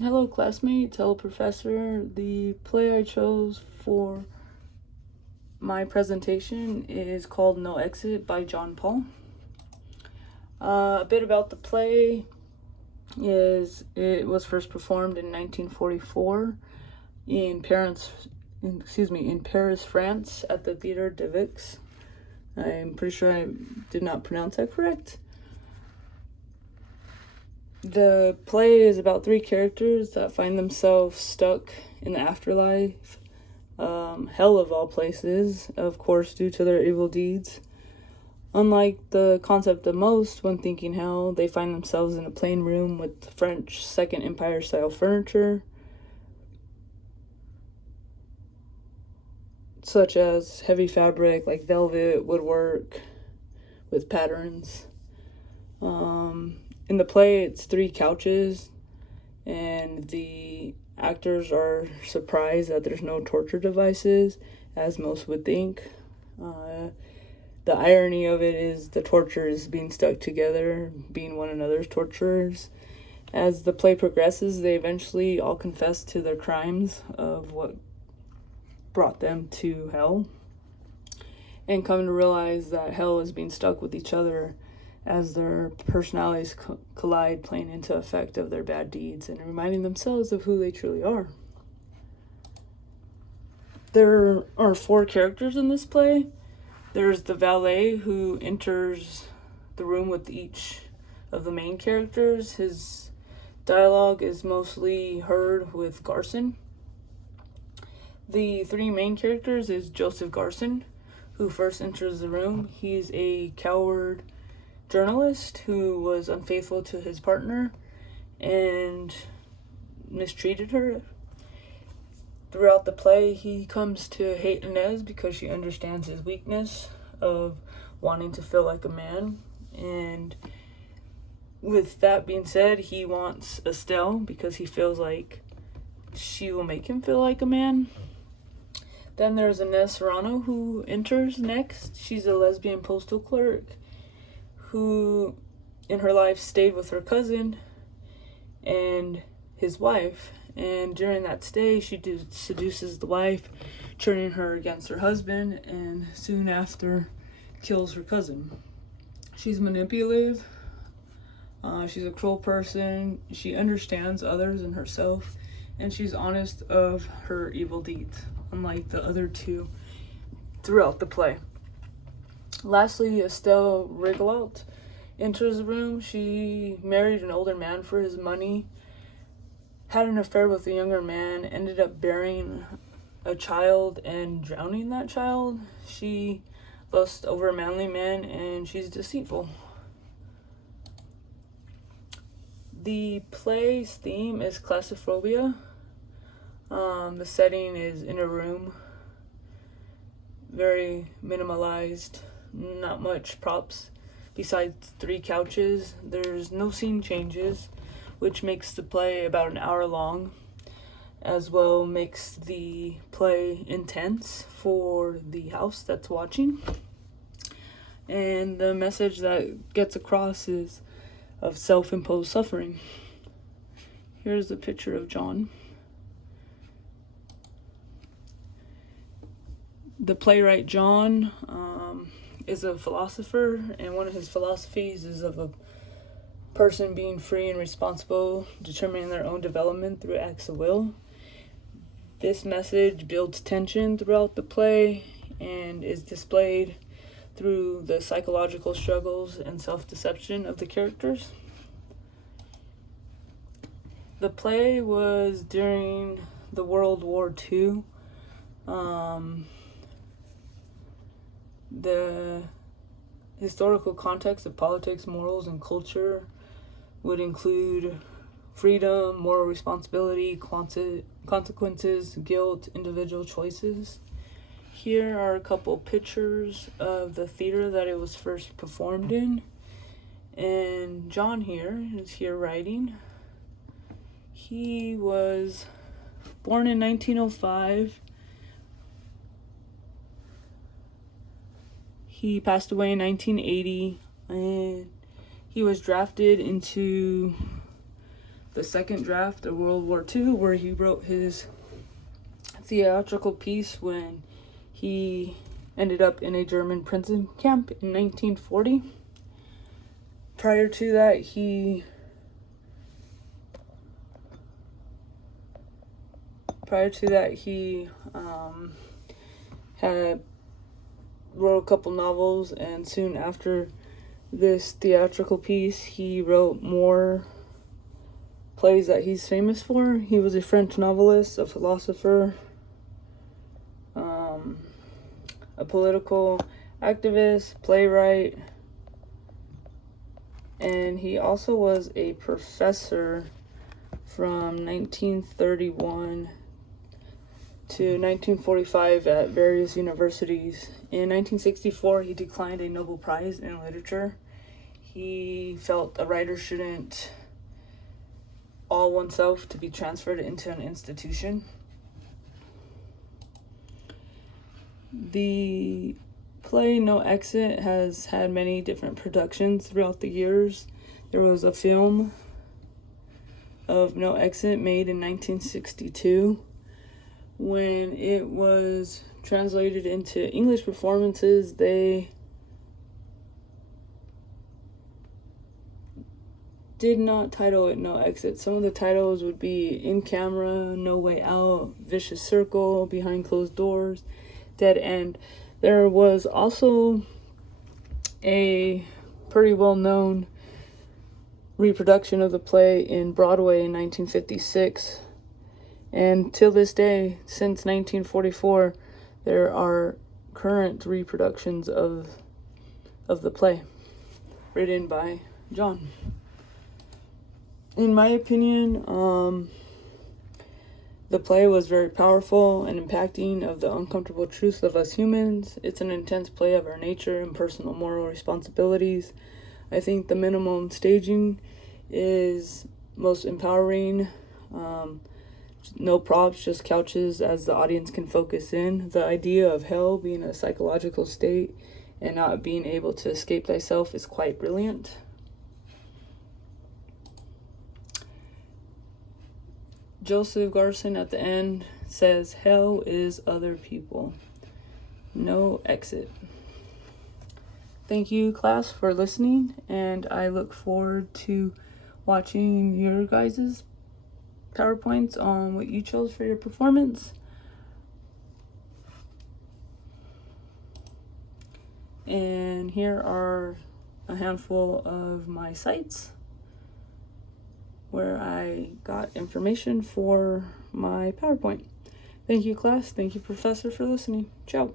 Hello classmates, hello professor. The play I chose for my presentation is called No Exit by John Paul. A bit about the play is it was first performed in 1944 in Paris, France at the Theatre de Vix. I'm pretty sure I did not pronounce that correct. The play is about three characters that find themselves stuck in the afterlife. Hell of all places, of course, due to their evil deeds. Unlike the concept of most, when thinking hell, they find themselves in a plain room with French Second Empire style furniture, such as heavy fabric like velvet, woodwork, with patterns. In the play, it's three couches, and the actors are surprised that there's no torture devices, as most would think. The irony of it is the torturers being stuck together, being one another's torturers. As the play progresses, they eventually all confess to their crimes of what brought them to hell, and come to realize that hell is being stuck with each other as their personalities collide, playing into effect of their bad deeds and reminding themselves of who they truly are. There are four characters in this play. There's the valet who enters the room with each of the main characters. His dialogue is mostly heard with Garson. The three main characters is Joseph Garson, who first enters the room. He's a coward journalist who was unfaithful to his partner and mistreated her. Throughout the play, he comes to hate Inez because she understands his weakness of wanting to feel like a man. And with that being said, he wants Estelle because he feels like she will make him feel like a man. Then there's Inez Serrano, who enters next. She's a lesbian postal clerk who in her life stayed with her cousin and his wife, and during that stay she seduces the wife, turning her against her husband, and soon after kills her cousin. She's manipulative, she's a cruel person, she understands others and herself, and she's honest of her evil deeds, unlike the other two throughout the play. Lastly, Estelle Riglaut enters the room. She married an older man for his money, had an affair with a younger man, ended up bearing a child and drowning that child. She lusts over a manly man, and she's deceitful. The play's theme is claustrophobia. The setting is in a room, very minimalized, not much props besides three couches. There's no scene changes, which makes the play about an hour long, as well makes the play intense for the house that's watching. And the message that gets across is of self-imposed suffering. Here's a picture of John. The playwright John is a philosopher, and one of his philosophies is of a person being free and responsible, determining their own development through acts of will. This message builds tension throughout the play and is displayed through the psychological struggles and self-deception of the characters. The play was during the World War II. The historical context of politics, morals, and culture would include freedom, moral responsibility, consequences, guilt, individual choices. Here are a couple pictures of the theater that it was first performed in. And John here is here writing. He was born in 1905. He passed away in 1980, and he was drafted into the second draft of World War II, where he wrote his theatrical piece when he ended up in a German prison camp in 1940. Prior to that, he had wrote a couple novels, and soon after this theatrical piece, he wrote more plays that he's famous for. He was a French novelist, a philosopher, a political activist, playwright, and he also was a professor from 1931 to 1945 at various universities. In 1964, he declined a Nobel Prize in literature. He felt a writer shouldn't all oneself to be transferred into an institution. The play No Exit has had many different productions throughout the years. There was a film of No Exit made in 1962. When it was translated into English performances, they did not title it No Exit. Some of the titles would be In Camera, No Way Out, Vicious Circle, Behind Closed Doors, Dead End. There was also a pretty well-known reproduction of the play in Broadway in 1956. And till this day, since 1944, there are current reproductions of the play, written by John. In my opinion, the play was very powerful and impacting of the uncomfortable truths of us humans. It's an intense play of our nature and personal moral responsibilities. I think the minimum staging is most empowering. No props, just couches as the audience can focus in. The idea of hell being a psychological state and not being able to escape thyself is quite brilliant. Joseph Garson at the end says, "Hell is other people. No exit." Thank you, class, for listening, and I look forward to watching your guys' PowerPoints on what you chose for your performance. And here are a handful of my sites where I got information for my PowerPoint. Thank you, class. Thank you, professor, for listening. Ciao.